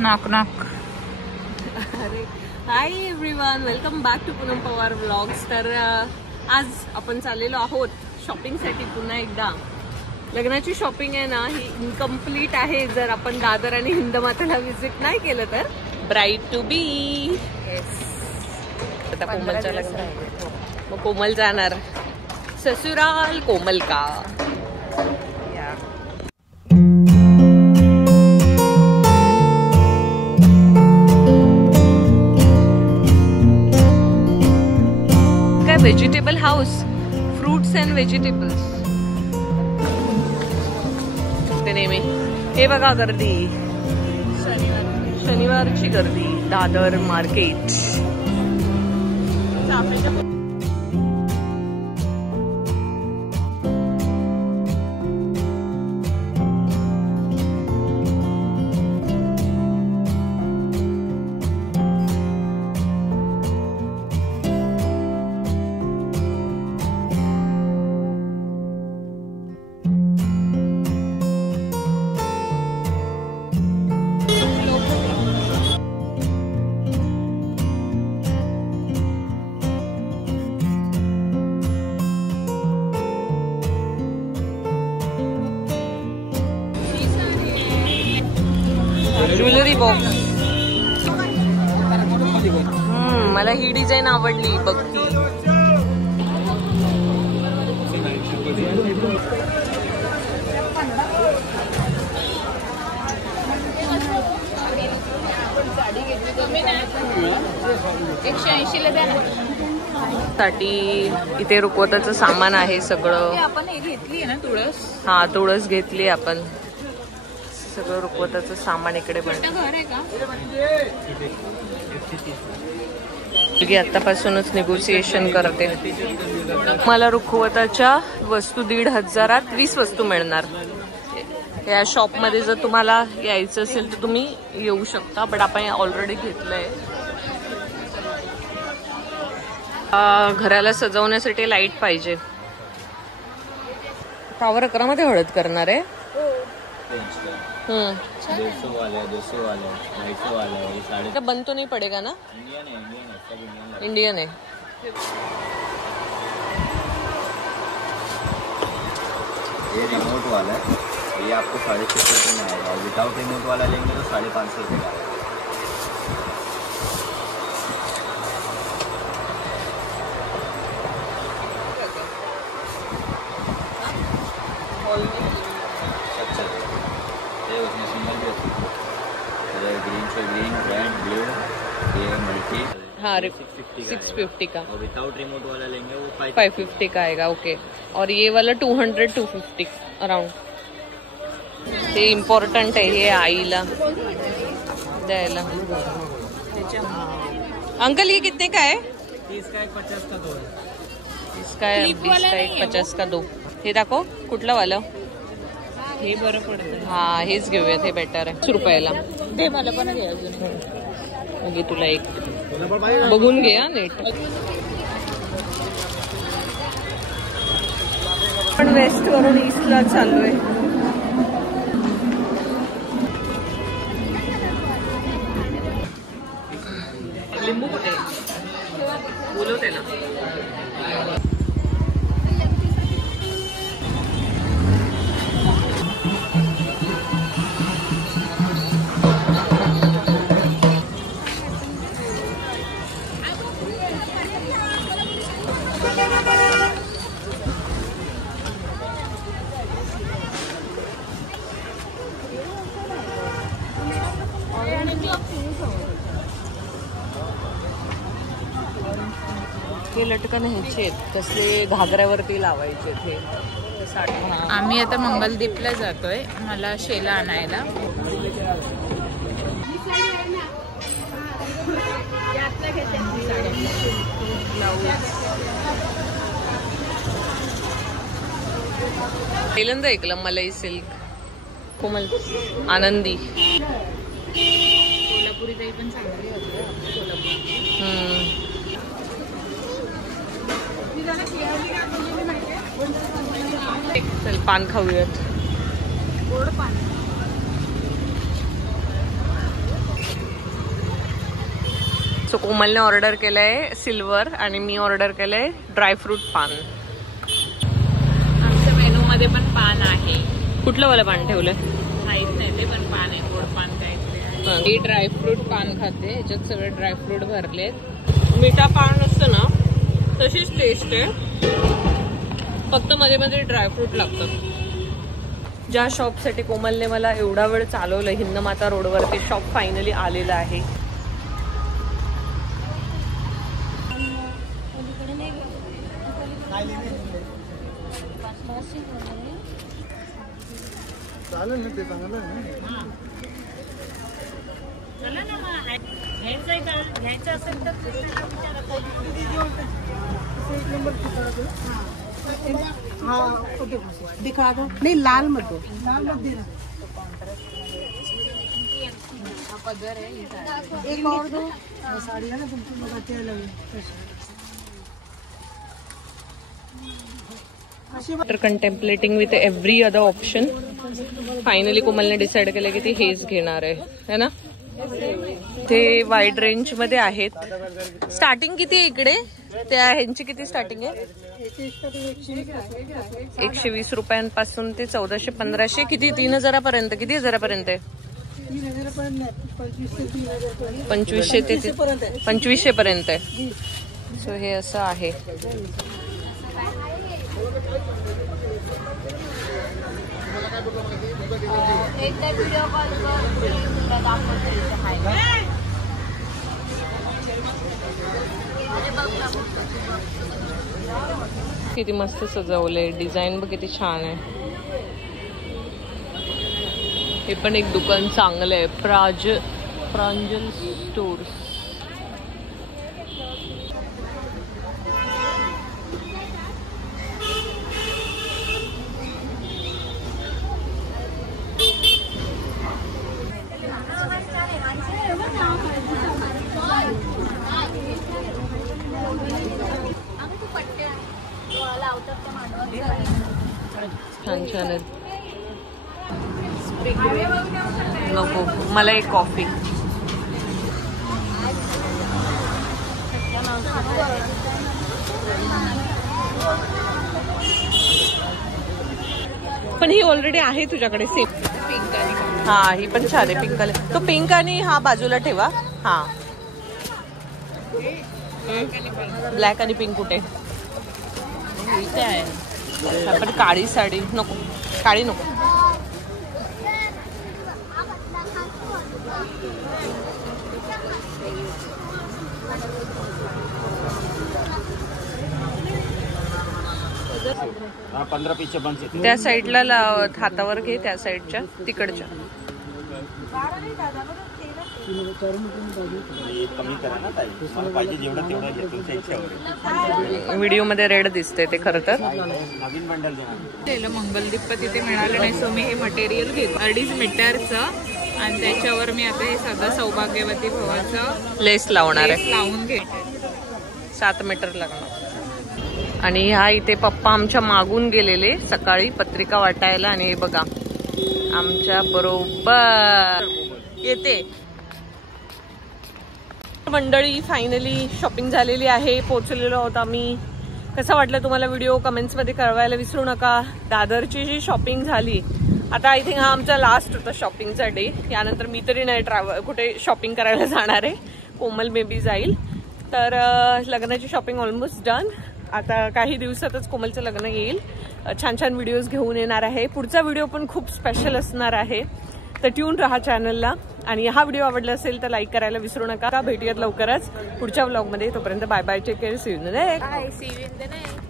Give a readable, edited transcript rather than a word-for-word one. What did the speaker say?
Knock knock. अरे hi everyone, welcome back to Poonam Pawar vlogs. तर आज आपण चाललेलो आहोत शॉपिंगसाठी पुन्हा एकदा. लग्नाची शॉपिंग आहे ना, ही इनकम्प्लीट आहे जर आपण दादर आणि हिंदमाताला व्हिजिट नाही केलं तर. Bride to be. आता कोमलच्या लग्न आहे, मग कोमल जाणार ससुराल कोमल का. काय vegetable house, fruits and vegetables. ते नेहमी हे बघा गर्दी, शनिवारची गर्दी दादर मार्केट. Jewellery box. मला ही डिझाईन आवडली बघ ती. साठी इथे रुकवताचं सामान आहे सगळं. आपण हे घेतली आहे ना तुळस. हा तुळस घेतली आपण. सगळं रुकवताचं सामान इकडे पण. आतापासूनच निगोसिएशन करते. मला रुखवताच्या वस्तू 1,500त 20 वस्तू मिळणार. या शॉप मध्ये जर तुम्हाला यायचं असेल तर तुम्ही येऊ शकता, बट आपण ऑलरेडी घेतलंय. घराला सजवण्यासाठी लाईट पाहिजे. टावर 11 मध्ये हळद करणार आहे. 200 वाला है, 200 वाला है, 250 वाला है. ये साढ़े बंद तो नहीं पड़ेगा ना? इंडियन है, सब इंडियन है. इंडियन है. ये रिमोट वाला है, ये आपको 650 रुपये में आएगा. और विदाउट रिमोट वाला लेंगे तो 550 रुपये का आएगा. उसमें सिंगल भी है, ग्रीन से ग्रीन, रेड, ब्लू, ये मल्टी. हाँ 650 का. और विदाउट रिमोट वाला लेंगे वो 550 का आएगा. ओके. और ये वाला 200-250 अराउंड. ते इम्पॉर्टंट आहे हे आईला द्यायला. अंकल ये कितने का है? 30 का 1, 50 का 2 है. 30 का 20 का 1, 50 का 2. हे दाखव कुठलं वाला. हे बरं पडतं. हा हेच घेऊयात, हे बेटर आहे. ₹100 ते मला पण घे अजून. म्हणजे तुला एक बघून घे हा नीट. पण वेस्ट वरून ईस्टला चाललोय. लिंबू कुठे बोलवते ना. हे लटकन ह्याचे आहेत, कसले घागऱ्यावरती लावायचे हे. आम्ही आता मंगलदीपला जातोय, मला शेला आणायला. पहिल्यांदा ऐकलं मलाई सिल्क. कोमल आनंदी. कोल्हापुरी ताई पण चांगली होती. चल पान खाऊयात. गोड पान. सो कोमलने ऑर्डर केलंय सिल्वर आणि मी ऑर्डर केलंय ड्रायफ्रूट पान. आमच्या मेनू मध्ये पण पान आहे. कुठलं वाला पान ठेवलंय माहित नाही, ते पण पान आहे, गोड पान काहीतरी. ही ड्रायफ्रूट पान खाते, ह्याच्यात सगळे ड्रायफ्रूट भरलेत. मिठा पान असतं ना तशीच टेस्ट आहे, फक्त मध्ये मध्ये ड्रायफ्रूट लागतं. ज्या शॉपसाठी कोमलने मला एवढा वेळ चालवलं, हिंदमाता रोडवर, ते शॉप फायनली आलेलं आहे. दिखा दो, नहीं लाल मत दो, लाल मत देना. एक और दो साड़ी है ना, तुमको लगाते हैं लगे. After contemplating with every other option finally कोमलने डिसाइड केलं की ती हेच घेणार आहे ना. ते वाईड रेंज मध्ये आहेत. स्टार्टिंग किती आहे इकडे? त्या ह्यांची किती स्टार्टिंग आहे? 120 रुपयांपासून ते 1400-1500, किती 3000 पर्यंत. किती हजारापर्यंत आहे? 2500 ते 2500 पर्यंत आहे. सो हे असं आहे. एकदा व्हिडिओ कॉल किती मस्त सजवलंय, डिझाईन बघ किती छान आहे. हे पण एक दुकान चांगलं आहे, प्रांजल स्टोर्स. छान छान आहेत. नको, मला एक कॉफी. पण ही ऑलरेडी आहे तुझ्याकडे सेम. हा, ही पण छान आहे, पिंक कलर. तो पिंक आणि हा बाजूला ठेवा. हा, ब्लॅक आणि पिंक कुठे? इथे आहे. आपण काळी साडी नको, काळी नको. त्या साईडला हातावर घे, त्या साईडच्या तिकडच्या. व्हिडिओ मध्ये रेड दिसते ते खरं तर. मंगलदीप तिथे मिळालं नाही, सो मी हे मटेरियल घेतो 2.5 मीटरचं, आणि त्याच्यावर मी आता हे साधं सौभाग्यवती भवाचं लेस लावणार आहे. लावून घे. 7 मीटर लागणार. आणि ह्या इथे पप्पा आमच्या मागून गेलेले सकाळी पत्रिका वाटायला, आणि हे बघा आमच्या बरोबर येते. मंडळी फायनली शॉपिंग झालेली आहे, पोहोचलेलो आहोत आम्ही. कसा वाटलं तुम्हाला व्हिडिओ कमेंट्समध्ये कळवायला विसरू नका. दादरची जी शॉपिंग झाली, आता आय थिंक हा आमचा लास्ट होता शॉपिंगचा डे. यानंतर मी तरी नाही कुठे शॉपिंग करायला जाणार आहे, कोमल मे बी जाईल. तर लग्नाची शॉपिंग ऑलमोस्ट डन. आता काही दिवसातच कोमलचं लग्न येईल. छान छान व्हिडिओज घेऊन येणार आहे. पुढचा व्हिडिओ पण खूप स्पेशल असणार आहे, तर ट्यून राहा चॅनलला. आणि हा व्हिडिओ आवडला असेल तर लाईक करायला विसरू नका. भेटूयात लवकरच पुढच्या व्लॉगमध्ये. तोपर्यंत bye bye, take care, see you in the next.